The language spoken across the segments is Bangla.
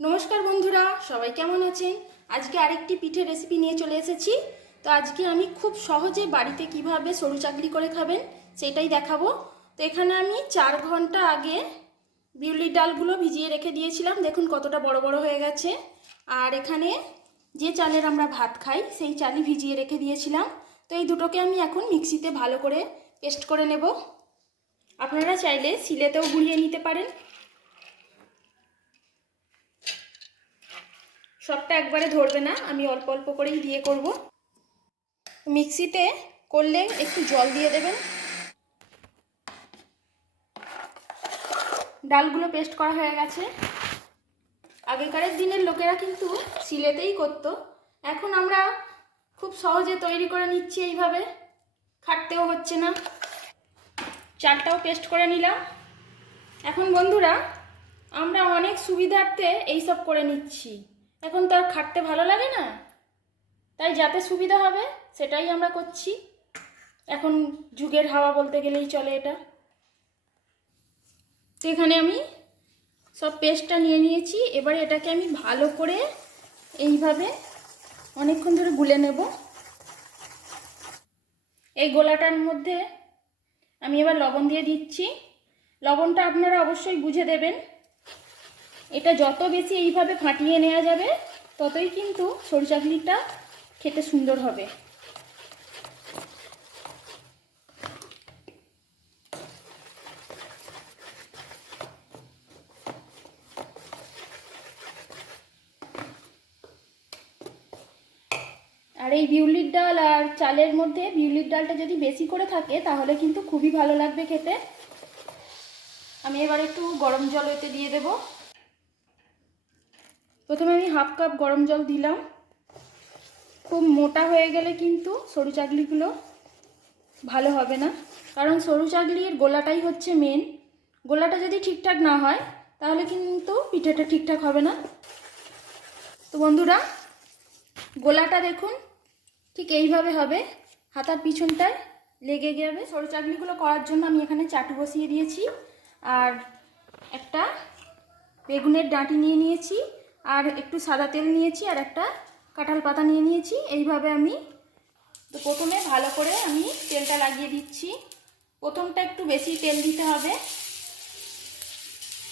নমস্কার বন্ধুরা, সবাই কেমন আছেন? আজকে আরেকটি পিঠে রেসিপি নিয়ে চলে এসেছি। তো আজকে আমি খুব সহজে বাড়িতে কিভাবে সরু চাকলি করে খাবেন সেটাই দেখাবো। তো এখানে আমি 4 ঘন্টা আগে বিউলির ডালগুলো ভিজিয়ে রেখে দিয়েছিলাম। দেখুন কতটা বড় বড় হয়ে গেছে। আর এখানে যে চালের আমরা ভাত খাই সেই চালই ভিজিয়ে রেখে দিয়েছিলাম। তো এই দুটোকে আমি এখন মিক্সিতে ভালো করে পেস্ট করে নেব। আপনারা চাইলে শিলেতেও গুঁড়িয়ে নিতে পারেন। সবটা একবারে ধরবে না, আমি অল্প অল্প করেই দিয়ে করব। মিক্সিতে করলে একটু জল দিয়ে দেবেন। ডালগুলো পেস্ট করা হয়ে গেছে। আগেকারের দিনের লোকেরা কিন্তু শিলেতেই করতো, এখন আমরা খুব সহজে তৈরি করে নিচ্ছি এইভাবে, খাটতেও হচ্ছে না। চালটাও পেস্ট করে নিলাম। এখন বন্ধুরা, আমরা অনেক সুবিধার্থে এইসব করে নিচ্ছি, এখন তো আর খাটতে ভালো লাগে না, তাই যাতে সুবিধা হবে সেটাই আমরা করছি। এখন যুগের হাওয়া বলতে গেলেই চলে এটা। তো এখানে আমি সব পেস্টটা নিয়ে নিয়েছি। এবারে এটাকে আমি ভালো করে এইভাবে অনেকক্ষণ ধরে গুলে নেব। এই গোলাটার মধ্যে আমি এবার লবণ দিয়ে দিচ্ছি। লবণটা আপনারা অবশ্যই বুঝে দেবেন। এটা যত বেশি এইভাবে ফাটিয়ে নেওয়া যাবে ততই কিন্তু সরু চাকলিটা খেতে সুন্দর হবে। আর এই বিউলির ডাল আর চালের মধ্যে বিউলির ডালটা যদি বেশি করে থাকে তাহলে কিন্তু খুবই ভালো লাগবে খেতে। আমি এবার একটু গরম জল এতে দিয়ে দেব। প্রথমে আমি হাফ কাপ গরম জল দিলাম। খুব মোটা হয়ে গেলে কিন্তু সরু চাকলিগুলো ভালো হবে না, কারণ সরু চাকলির গোলাটাই হচ্ছে মেন। গোলাটা যদি ঠিকঠাক না হয় তাহলে কিন্তু পিঠেটা ঠিকঠাক হবে না। তো বন্ধুরা, গোলাটা দেখুন ঠিক এইভাবে হবে, হাতার পিছনটায় লেগে যাবে। সরু চাকলিগুলো করার জন্য আমি এখানে চাটু বসিয়ে দিয়েছি, আর একটা বেগুনের ডাঁটি নিয়ে নিয়েছি, আর একটু সাদা তেল নিয়েছি, আর একটা কাঁঠাল পাতা নিয়ে নিয়েছি। এইভাবে আমি তো প্রথমে ভালো করে আমি তেলটা লাগিয়ে দিচ্ছি। প্রথমটা একটু বেশি তেল দিতে হবে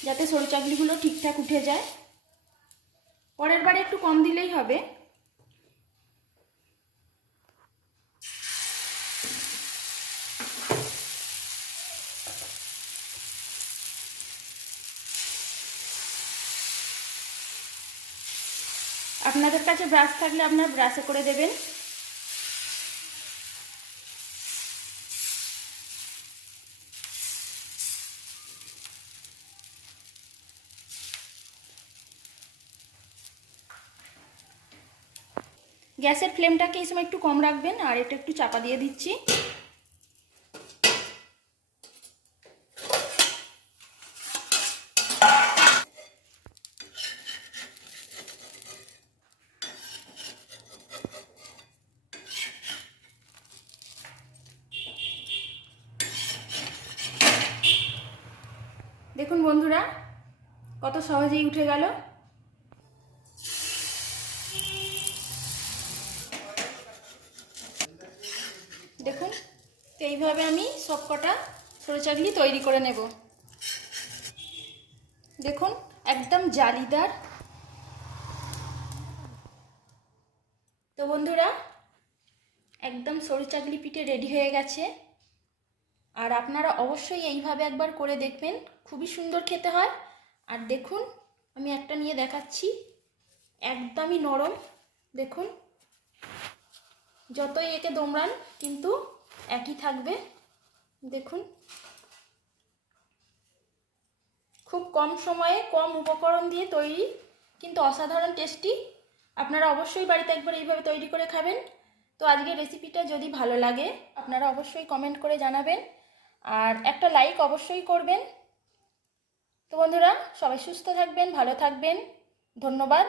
যাতে সরু চাকলিগুলো ঠিকঠাক উঠে যায়। পরের বারে একটু কম দিলেই হবে। আপনাদের কাছে ব্রাশ থাকলে আপনারা ব্রাশে করে দেবেন। গ্যাসের ফ্লেমটাকে এই সময় একটু কম রাখবেন, আর এটা একটু চাপা দিয়ে দিচ্ছি। দেখুন বন্ধুরা, কত সহজেই উঠে গেল। দেখুন, তো এইভাবে আমি সবকটা সরু চাকলি তৈরি করে নেব। দেখুন একদম জালিদার। তো বন্ধুরা, একদম সরু চাকলি পিঠে রেডি হয়ে গেছে। আর আপনারা অবশ্যই এইভাবে একবার করে দেখবেন, খুবই সুন্দর খেতে হয়। আর দেখুন, আমি একটা নিয়ে দেখাচ্ছি, একদমই নরম। দেখুন, যতই একে দোমড়ান কিন্তু একই থাকবে। দেখুন, খুব কম সময়ে কম উপকরণ দিয়ে তৈরি, কিন্তু অসাধারণ টেস্টি। আপনারা অবশ্যই বাড়িতে একবার এইভাবে তৈরি করে খাবেন। তো আজকের রেসিপিটা যদি ভালো লাগে আপনারা অবশ্যই কমেন্ট করে জানাবেন, আর একটা লাইক অবশ্যই করবেন। তো বন্ধুরা, সবাই সুস্থ থাকবেন, ভালো থাকবেন। ধন্যবাদ।